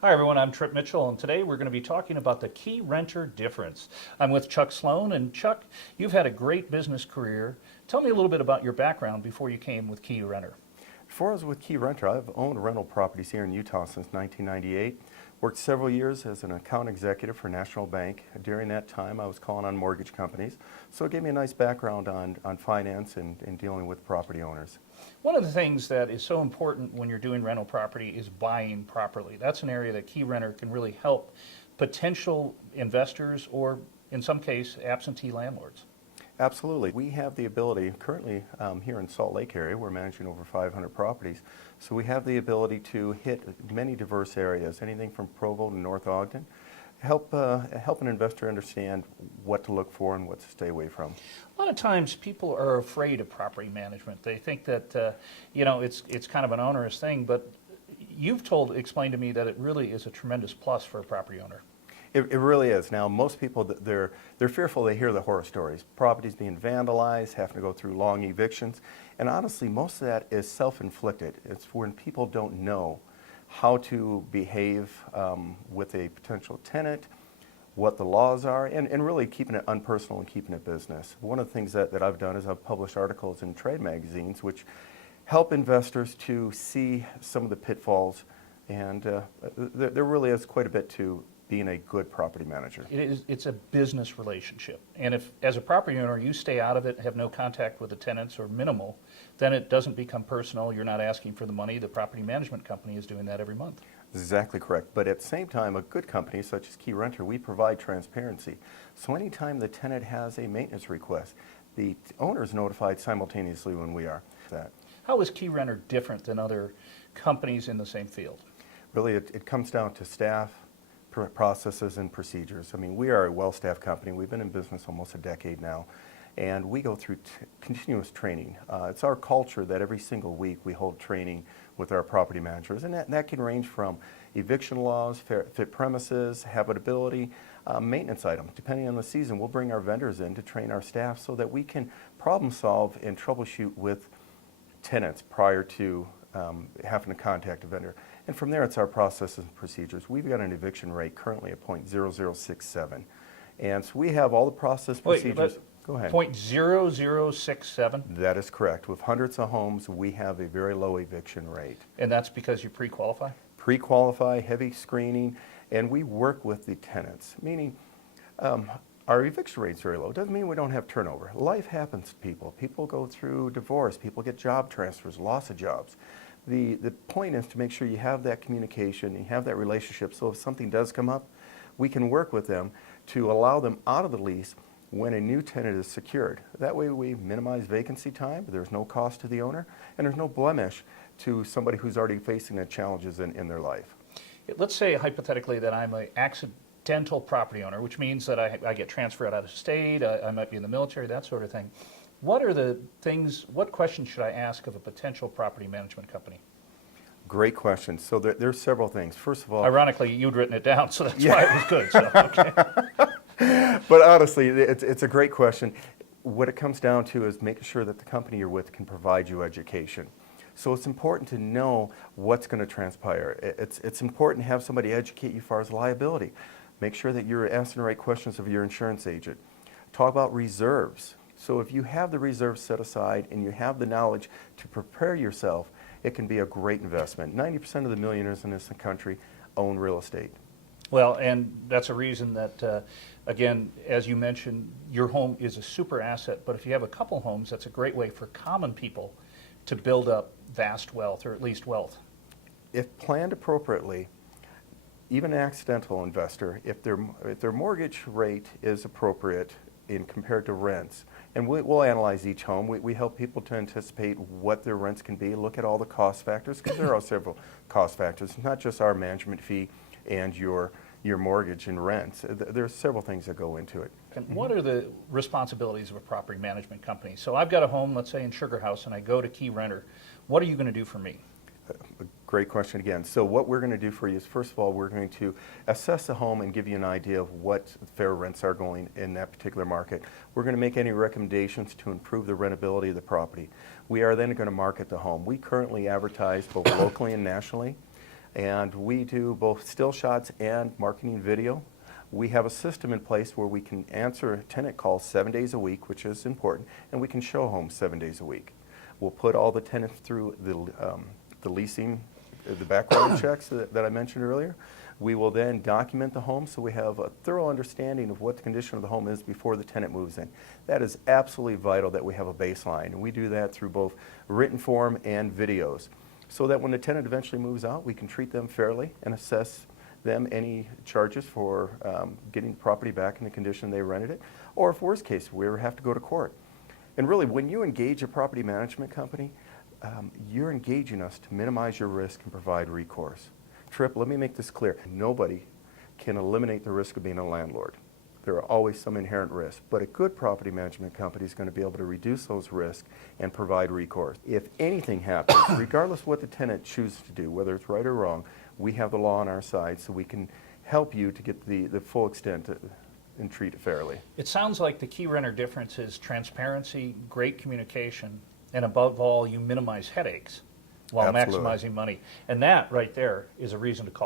Hi everyone, I'm Trip Mitchell, and today we're going to be talking about the key renter difference. I'm with Chuck Sloan, and Chuck, you've had a great business career. Tell me a little bit about your background before you came with Key Renter. Before I was with Key Renter, I've owned rental properties here in Utah since 1998. Worked several years as an account executive for National Bank. During that time, I was calling on mortgage companies, so it gave me a nice background on finance and dealing with property owners. One of the things that is so important when you're doing rental property is buying properly. That's an area that Key Renter can really help potential investors or, in some case, absentee landlords. Absolutely. We have the ability, currently here in Salt Lake area, we're managing over 500 properties, so we have the ability to hit many diverse areas, anything from Provo to North Ogden, help an investor understand what to look for and what to stay away from. A lot of times people are afraid of property management. They think that, it's kind of an onerous thing, but you've explained to me that it really is a tremendous plus for a property owner. It really is. Now, most people, they're fearful. They hear the horror stories. Properties being vandalized, having to go through long evictions. And honestly, most of that is self-inflicted. It's when people don't know how to behave with a potential tenant, what the laws are, and really keeping it unpersonal and keeping it business. One of the things that I've done is I've published articles in trade magazines which help investors to see some of the pitfalls, and there really is quite a bit to being a good property manager. It's a business relationship. And if, as a property owner, you stay out of it, have no contact with the tenants or minimal, then it doesn't become personal. You're not asking for the money. The property management company is doing that every month. Exactly correct. But at the same time, a good company such as Key Renter, we provide transparency. So anytime the tenant has a maintenance request, the owner is notified simultaneously when we are. How is Key Renter different than other companies in the same field? Really, it comes down to staff, processes, and procedures. I mean, we are a well-staffed company. We've been in business almost a decade now, and we go through continuous training. It's our culture that every single week we hold training with our property managers, and that can range from eviction laws, fit premises, habitability, maintenance items. Depending on the season, we'll bring our vendors in to train our staff so that we can problem solve and troubleshoot with tenants prior to having to contact a vendor. And from there, it's our processes and procedures. We've got an eviction rate currently at 0.0067. And so we have all the process procedures. Go ahead. 0.0067? That is correct. With hundreds of homes, we have a very low eviction rate. And that's because you pre-qualify? Pre-qualify, heavy screening, and we work with the tenants, meaning our eviction rate is very low. It doesn't mean we don't have turnover. Life happens to people. People go through divorce. People get job transfers, loss of jobs. The point is to make sure you have that communication, you have that relationship, so if something does come up, we can work with them to allow them out of the lease when a new tenant is secured. That way we minimize vacancy time, there's no cost to the owner, and there's no blemish to somebody who's already facing the challenges in their life. Let's say hypothetically that I'm an accidental property owner, which means that I get transferred out of state, I might be in the military, that sort of thing. What are the things, what questions should I ask of a potential property management company? Great question. So there's several things. First of all, ironically, you'd written it down, so that's why it was good. So, okay. But honestly, it's a great question. What it comes down to is making sure that the company you're with can provide you education. So it's important to know what's going to transpire. It's important to have somebody educate you as far as liability. Make sure that you're asking the right questions of your insurance agent. Talk about reserves. So if you have the reserves set aside and you have the knowledge to prepare yourself, it can be a great investment. 90% of the millionaires in this country own real estate. Well, and that's a reason that, again, as you mentioned, your home is a super asset, but if you have a couple homes, that's a great way for common people to build up vast wealth, or at least wealth. If planned appropriately, even an accidental investor, if their mortgage rate is appropriate in compared to rents, and we'll analyze each home. We help people to anticipate what their rents can be, look at all the cost factors, because there are several cost factors, not just our management fee and your mortgage and rents. There's several things that go into it. And what are the responsibilities of a property management company? So I've got a home, let's say in Sugar House, and I go to Key Renter. What are you going to do for me? Great question again. So what we're going to do for you is, first of all, we're going to assess the home and give you an idea of what fair rents are going in that particular market. We're going to make any recommendations to improve the rentability of the property. We are then going to market the home. We currently advertise both locally and nationally. And we do both still shots and marketing video. We have a system in place where we can answer tenant calls 7 days a week, which is important, and we can show homes 7 days a week. We'll put all the tenants through the leasing, the background checks that I mentioned earlier. We will then document the home so we have a thorough understanding of what the condition of the home is before the tenant moves in. That is absolutely vital that we have a baseline, and we do that through both written form and videos, so that when the tenant eventually moves out, we can treat them fairly and assess them any charges for getting the property back in the condition they rented it, or if worst case, we ever have to go to court. And really, when you engage a property management company, you're engaging us to minimize your risk and provide recourse. Tripp, let me make this clear. Nobody can eliminate the risk of being a landlord. There are always some inherent risks, but a good property management company is going to be able to reduce those risks and provide recourse. If anything happens, regardless of what the tenant chooses to do, whether it's right or wrong, we have the law on our side, so we can help you to get the full extent and treat it fairly. It sounds like the key renter difference is transparency, great communication, and above all, you minimize headaches while Absolutely. maximizing money. And that right there is a reason to call.